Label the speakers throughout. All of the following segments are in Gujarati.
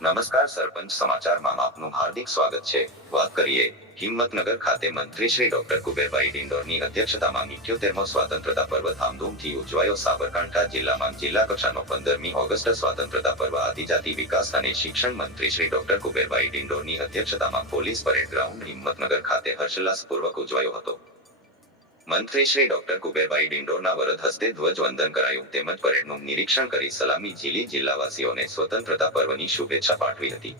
Speaker 1: નમસ્કાર સરપંચ સમાચારમાં આપનું હાર્દિક સ્વાગત છે. વાત કરીએ હિંમતનગર ખાતે મંત્રી શ્રી ડોક્ટર કુબેરભાઈ ડિંડોરની અધ્યક્ષતામાં ઇઠ્યોતેરમો સ્વાતંત્રતા પર્વ ધામધૂમથી ઉજવાયો સાબરકાંઠા જિલ્લામાં જિલ્લા કક્ષાનો પંદરમી ઓગસ્ટ સ્વાતંત્રતા પર્વ આદિજાતિ વિકાસ અને શિક્ષણ મંત્રી શ્રી ડોક્ટર કુબેરભાઈ ડિંડોરની અધ્યક્ષતામાં પોલીસ પરેડ ગ્રાઉન્ડ હિંમતનગર ખાતે હર્ષોલ્લાસપૂર્વક ઉજવાયો હતો. મંત્રી શ્રી ડોક્ટર કુબેરભાઈ ડિંડોરના વરદ હસ્તે ધ્વજવંદન કરાયું. તેમજ પરેડનું નિરીક્ષણ કરી સલામી ઝીલી જિલ્લાવાસીઓને સ્વતંત્રતા પર્વની શુભેચ્છા પાઠવી હતી.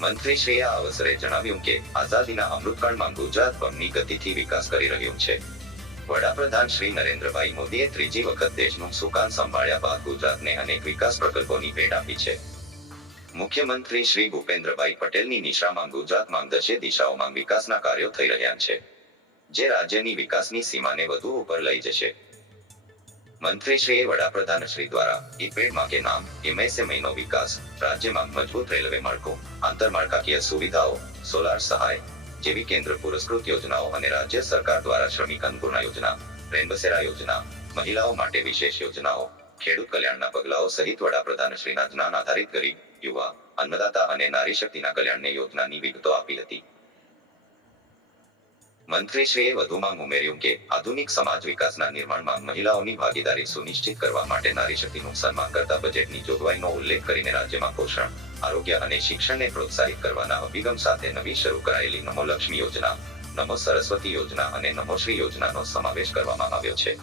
Speaker 1: મંત્રીશ્રીએ આ અવસરે જણાવ્યું કે, આઝાદીના અમૃતકાળમાં ગુજરાત બમની ગતિથી વિકાસ કરી રહ્યું છે. વડાપ્રધાન શ્રી નરેન્દ્રભાઈ મોદીએ ત્રીજી વખત દેશનું સુકાન સંભાળ્યા બાદ ગુજરાતને અનેક વિકાસ પ્રકલ્પોની ભેટ આપી છે. મુખ્યમંત્રી શ્રી ભૂપેન્દ્રભાઈ પટેલની નિશામાં ગુજરાતમાં દશે દિશાઓમાં વિકાસના કાર્યો થઈ રહ્યા છે. જે રાજ્યની વિકાસની સીમાને વધુ ઉપર લઈ જશે. મંત્રીશ્રીએ વડાપ્રધાન શ્રી દ્વારા ઈપેડમાં કે નામ એમએસએમઈનો વિકાસ, રાજ્યમાં મજબૂત રેલવે માળખું, આંતરમાળખાકીય સુવિધાઓ, સોલાર સહાય જેવી કેન્દ્ર પુરસ્કૃત યોજનાઓ અને રાજ્ય સરકાર દ્વારા શ્રમિક અન્નપૂર્ણા યોજના, રેનબસેરા યોજના, મહિલાઓ માટે વિશેષ યોજનાઓ, ખેડૂત કલ્યાણના પગલાઓ સહિત વડાપ્રધાન શ્રીના જ્ઞાન આધારિત ગરીબ, યુવા, અન્નદાતા અને નારી શક્તિના કલ્યાણને યોજનાની વિગતો આપી હતી. મંત્રીશ્રીએ વધુમાં ઉમેર્યું કે આધુનિક સમાજ વિકાસના નિર્માણમાં મહિલાઓની ભાગીદારી સુનિશ્ચિત કરવા માટે નારી શક્તિનું સન્માન કરતા બજેટની જોગવાઈનો ઉલ્લેખ કરીને રાજ્યમાં પોષણ, આરોગ્ય અને શિક્ષણને પ્રોત્સાહિત કરવાના અભિગમ સાથે નવી શરૂ કરાયેલી નમો લક્ષ્મી યોજના, નમો સરસ્વતી યોજના અને નમોશ્રી યોજનાનો સમાવેશ કરવામાં આવ્યો છે.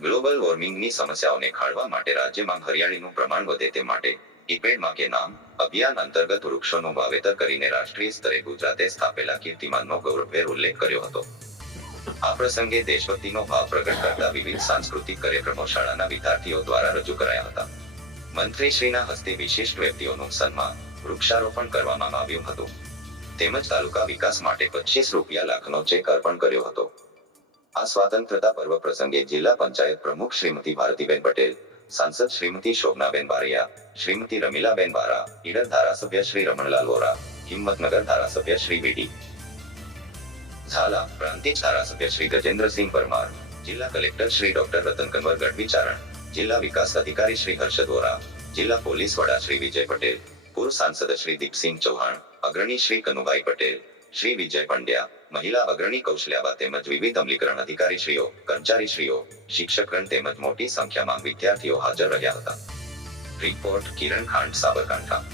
Speaker 1: ગ્લોબલ વોર્મિંગની સમસ્યાઓને ખાળવા માટે રાજ્યમાં હરિયાળીનું પ્રમાણ વધે તે માટે ઈપેડમાં કે નામ. અભિયાન અંતર્ગત વૃક્ષોનું વાવેતર કરીને રાષ્ટ્રીય સ્તરે ગુજરાતે સ્થાપેલા કીર્તિમાનનો ગૌરવભેર ઉલ્લેખ કર્યો હતો. આ પ્રસંગે દેશભક્તિનો ભાવ પ્રગટ કરતા વિવિધ સાંસ્કૃતિક કાર્યક્રમો શાળાના વિદ્યાર્થીઓ દ્વારા રજૂ કરાયા હતા. મંત્રીશ્રીના હસ્તે વિશિષ્ટ વ્યક્તિઓનું સન્માન વૃક્ષારોપણ કરવામાં આવ્યું હતું. તેમજ તાલુકા વિકાસ માટે પચીસ રૂપિયા લાખનો ચેક અર્પણ કર્યો હતો. આ સ્વાતંત્રતા પર્વ પ્રસંગે જિલ્લા પંચાયત પ્રમુખ શ્રીમતી ભારતીબેન પટેલ સાંસદ શ્રીમતી શોભનાબેન બારિયા, શ્રીમતી રમીલાબેન બારા, ઈડર ધારાસભ્ય શ્રી રમણલાલ વોરા, હિંમતનગર ધારાસભ્ય શ્રી બીડી ઝાલા, પ્રાંતિજ ધારાસભ્ય શ્રી ગજેન્દ્રસિંહ પરમાર, જિલ્લા કલેક્ટર શ્રી ડોક્ટર રતન કન્વર ગઢવી જિલ્લા વિકાસ અધિકારી શ્રી હર્ષદ વોરા, જિલ્લા પોલીસ વડા શ્રી વિજય પટેલ, પૂર્વ સાંસદ શ્રી દીપસિંહ ચૌહાણ, અગ્રણી શ્રી કનુભાઈ પટેલ, શ્રી વિજય પંડ્યા મહિલા અગ્રણી કૌશલ્યાબા તેમજ વિવિધ અમલીકરણ અધિકારીશ્રીઓ, કર્મચારીશ્રીઓ, શિક્ષકગણ તેમજ મોટી સંખ્યામાં વિદ્યાર્થીઓ હાજર રહ્યા હતા. રિપોર્ટ કિરણ ખાંડ, સાબરકાંઠા.